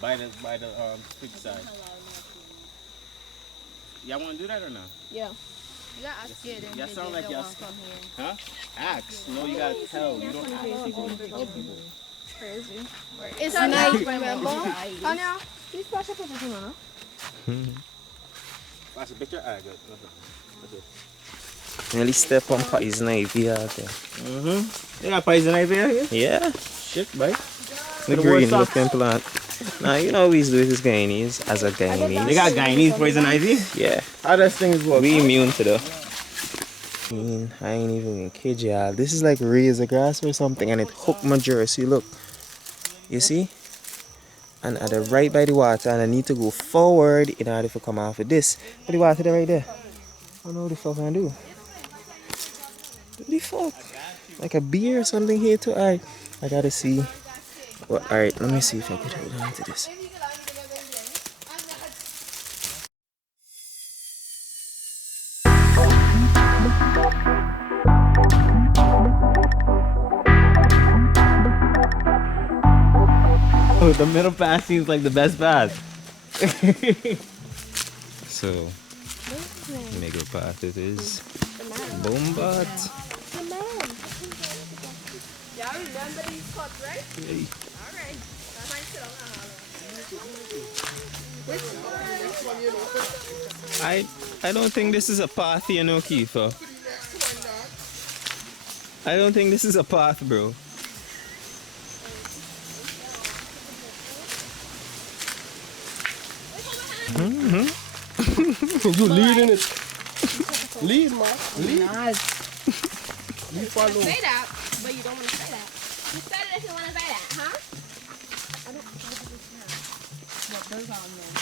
By the creek side. Y'all want to do that or not? Yeah. You gotta ask it. Y'all sound like y'all. Huh? Ask. No, you gotta tell. You don't ask people. Crazy. It's nice, remember? Tanya, please flash up a picture, no? Flash a picture? Alright, good. Nearly step on poison ivy out there. They got poison ivy out here? Yeah. Shit, right? The green looking plant. Now, you know we do this Guyanese as a Guyanese. They got Guyanese poison ivy? Yeah. How does things work? We immune to the. I ain't even gonna kid y'all. This is like razor grass or something, and it hooked my jersey. Look. You see? And at the right by the water, and I need to go forward in order to come off of this. But the water there right there. I don't know what the fuck I do. What the fuck? Like a bee or something here too? Alright. I gotta see. Well, alright, let me see if I could hold on to this. Oh, the middle pass seems like the best pass. So, mega path it is. Bombat. Yeah, I remember these cuts, right? Hey. Alright. That might sit on I don't think this is a path, you know, Kiefer. I don't think this is a path, bro. You leading it. Lead, man. Lead. You follow. Say that, but you don't want to say that. You said it if you want to say that, huh? I don't know this now. What those are men.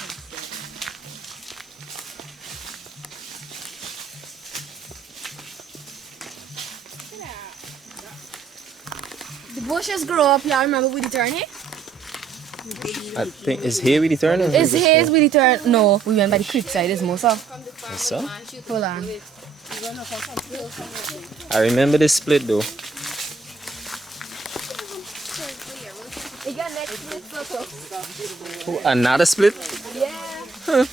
The bushes grow up, y'all remember we turn here? I think it's here we turn. It's here we turn. No, we went by the creek side, it's more so. So? Hold on. I remember this split though. It got next to this photo. Oh, another split? Yeah. Huh.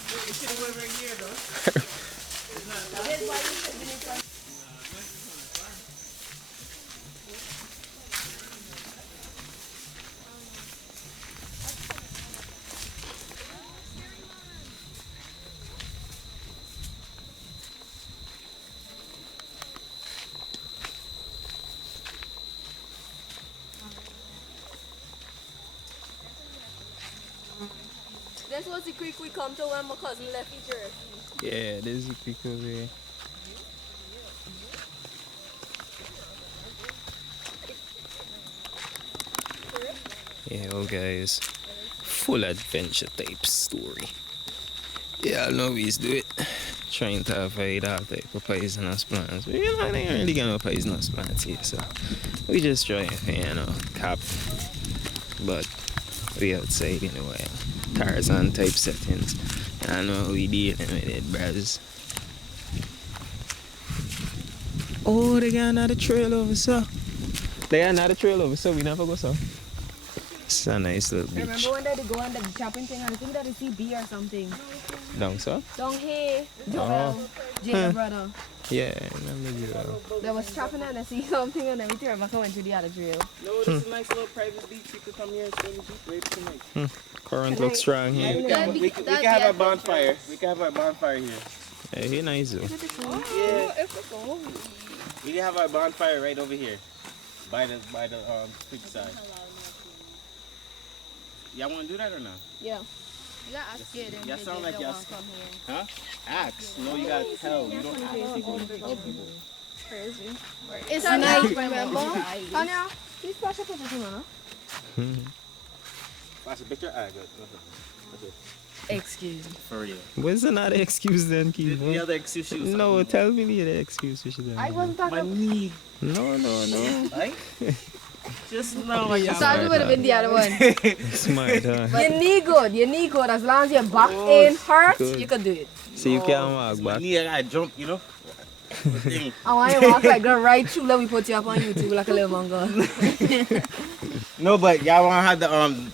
This was the creek we come to when my cousin left the jersey. Yeah, this is the creek over here. Yeah, well guys, full adventure type story. Yeah, I know we used to do it. Trying to avoid all type of poisonous plants. But you know, they ain't really got no poisonous plants here, so we just try to, you know, cap. But we outside in a while. Tarzan type settings. I know we dealing with it, bros. Oh, they got another trail over so. They got another trail over so we never go so. It's a nice little beach. Remember when they go on the shopping thing and I think that is CB or something? Down so? Down here. Oh. Jay, brother. Yeah, I remember you. They was chopping and I see something and then we turn back and went to the other trail. No, this is a nice little private beach. You could come here and stay in the beach right tonight. Current looks strong here. We can have our bonfire. We can have our bonfire here. Hey, he nice though. Yeah. We can have our bonfire right over here. By the creek side. Y'all want to do that or not? Yeah. You gotta ask it. Y'all sound like y'all. Huh? Ask. No, you gotta tell. You don't ask people. Crazy. It's nice, remember? Tanya, please flash up a picture, no? Flash a picture? Alright, good. Excuse me. For real. What's another excuse then, Keith? The other excuse she was No, tell me the other excuse you should have. I wasn't talking my knee. No. Right? Just now, like I thought it would have been the other one. Smart, huh? Your knee good. As long as your back ain't hurt, good. you can do it. So you can't walk my back. knee, I gotta jump, you know? I want you to walk like the right through, let me put you up on YouTube like a little mongol. No, but y'all wanna have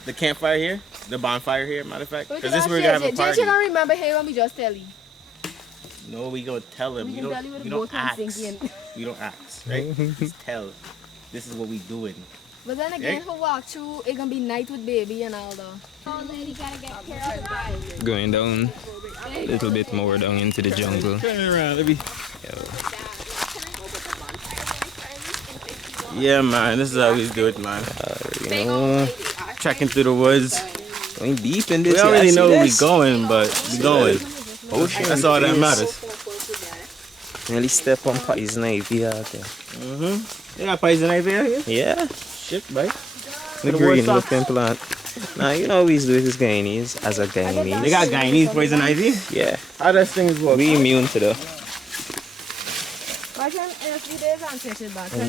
the campfire here? the bonfire here, matter of fact. Because Because this is where we're gonna have a party. JJ don't remember him when we just tell you. No, we gonna tell him. We We can tell you don't. with We the don't boat when ask. sinking. We don't ask, right? Just tell. This is what we doing. But then again, for walk through, it gonna be night with baby and all that. Oh, lady gotta get care of Going down a little bit more down into the jungle. Turn it around, let me. Yeah, man. This is how we do it, man. You know, Trekking through the woods. going deep in this. We don't really know where we going, but we going. Ocean. That's all that matters. Nearly step on poison ivy out there. You got poison ivy out here? Yeah. Shit, boy. The green looking plant. Now you know we used to do it as Guyanese, as a Guyanese. They got Guyanese poison ivy? Yeah. How does things work? We immune to the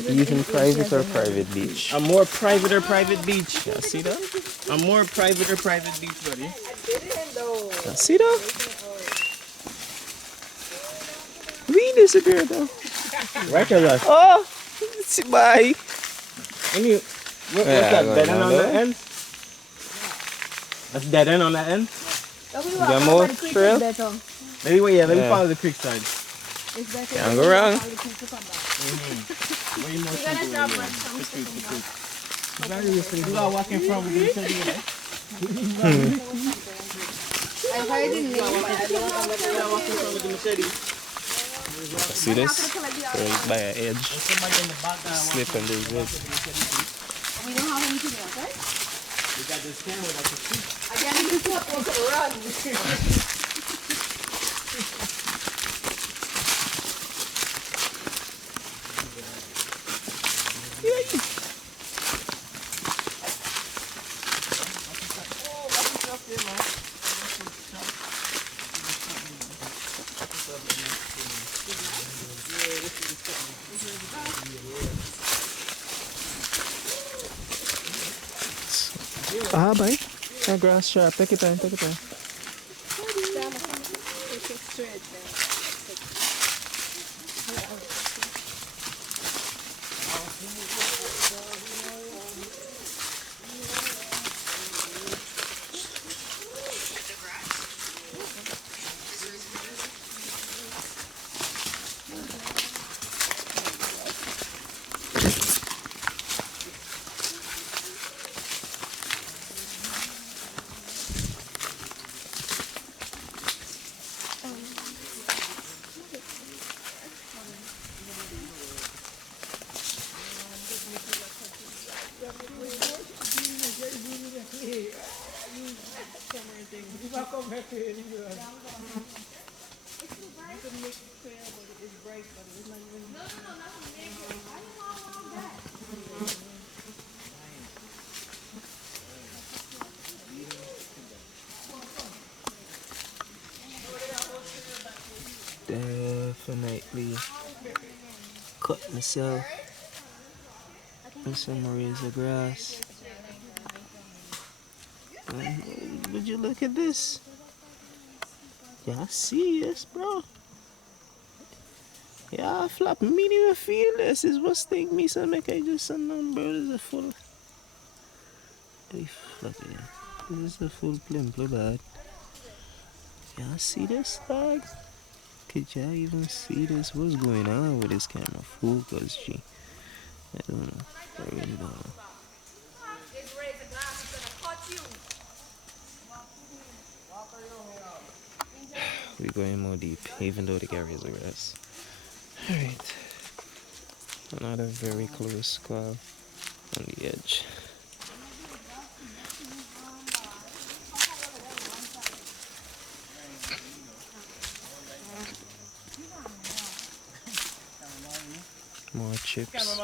even private or private beach. A more private or private beach. Yeah, see that? A more private or private beach, buddy. Yeah, see that? We disappeared though. Right or left? Oh, bye. Any, what's that dead end on that end? That's dead end on that end? Got more trail? Maybe wait, let me follow the creek side. Can't go wrong. Way more simple. The creek. You are walking from the city, right? I heard it name, but I don't know You are walking from the machete. See this? Right by an edge. Slip and there's wood. we don't have anything else, right? We got this camera that's a creek. Again, this is what we're run. Ah, bye. A grass sharp. Take your time, take your time. Definitely cut myself and some razor grass. Would you look at this? Yeah, see this, bro. Yeah, flap. Me even feel this. Is what's taking me so make I just some number is a full. Hey, flap it. This is a full plimple bad. Yeah, see this, dog? Could y'all even see this? What's going on with this camera focus, G? I don't know. I really don't know. We're going more deep, even though the carriers are grass. Alright. Another very close call on the edge. More chips.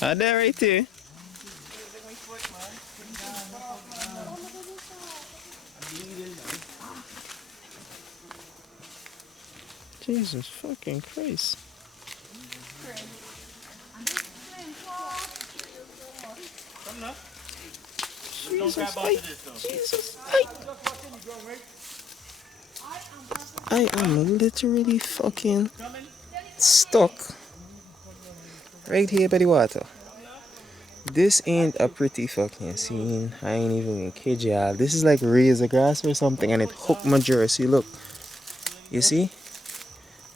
Are they right here? Jesus fucking Christ. Jesus, I am literally fucking stuck right here by the water. This ain't a pretty fucking scene. I ain't even gonna kid y'all. This is like razor grass or something, and it hooked my jersey. Look, you see?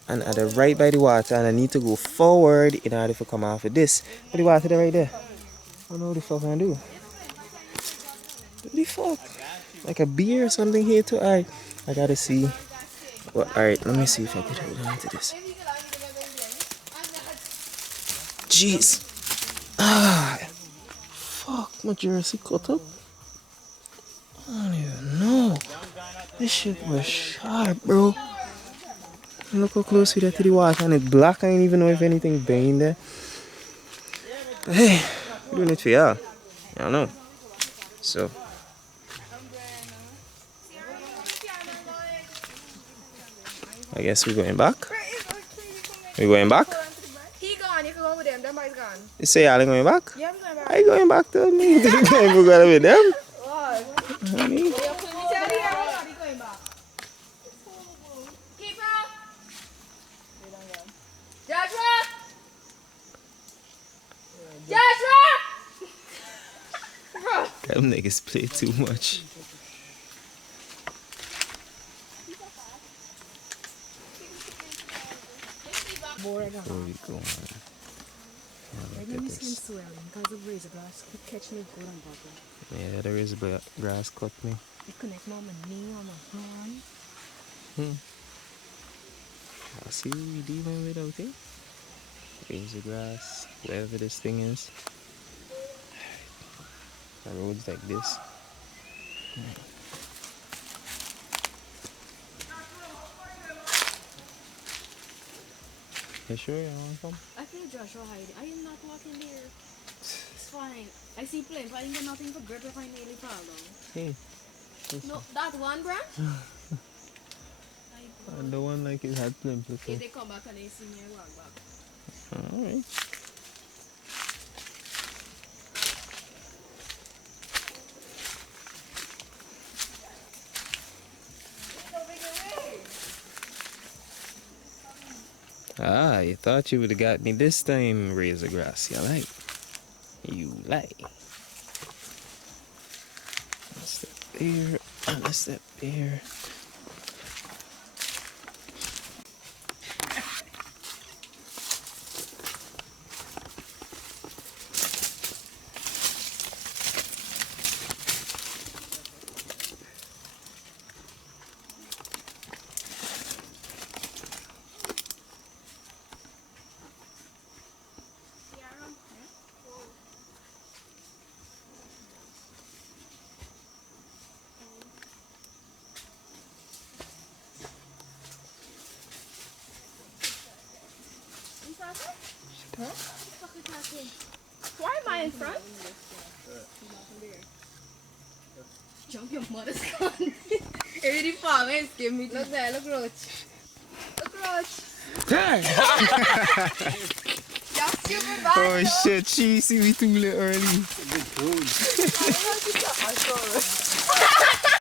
And at the right by the water, and I need to go forward in order to come off of this. But the water there right there. I don't know what the fuck I do. What the fuck? Like a beer or something here too? Alright, I gotta see. Well, alright, let me see if I can hold on to this. Jeez. Ah, fuck, my jersey cut up. I don't even know. This shit was sharp, bro. Look how close we get to the water, and it's black. I don't even know if anything been there. But hey, we're doing it for y'all. Y'all know. So. I guess we're going back. We're going back? He gone, you can go with them. Them boys gone. You say y'all ain't going back? Yeah, I'm going back. I ain't going back to me. We're going with them. What? Honey. Going back. Keep up. Joshua! Joshua! Them niggas play too much. Where we going? Look at this. Because the razor grass could catch me good and bubble. Yeah, the razor grass cut me. It connect more my knee or my hand. I see what we dealing with out here. Razor grass, wherever this thing is. The roads like this. You sure you want to come? I feel Joshua hiding. I am not walking there. It's fine. I see plane, but I didn't get nothing for grip if I nearly fall down. Hey. No, that one branch? And the one like it had plenty. Okay, they come back and they see me and walk back. Alright. Ah, you thought you would have got me this time, razor grass. You like? You like? Let's step there. Let's step there. Why am I in front? Jump your mother's gun. Every fall, man, give me. Look there, look Roach. Look Roach. Y'all super bad. Oh shit, she see me too late early. Good food. I saw it.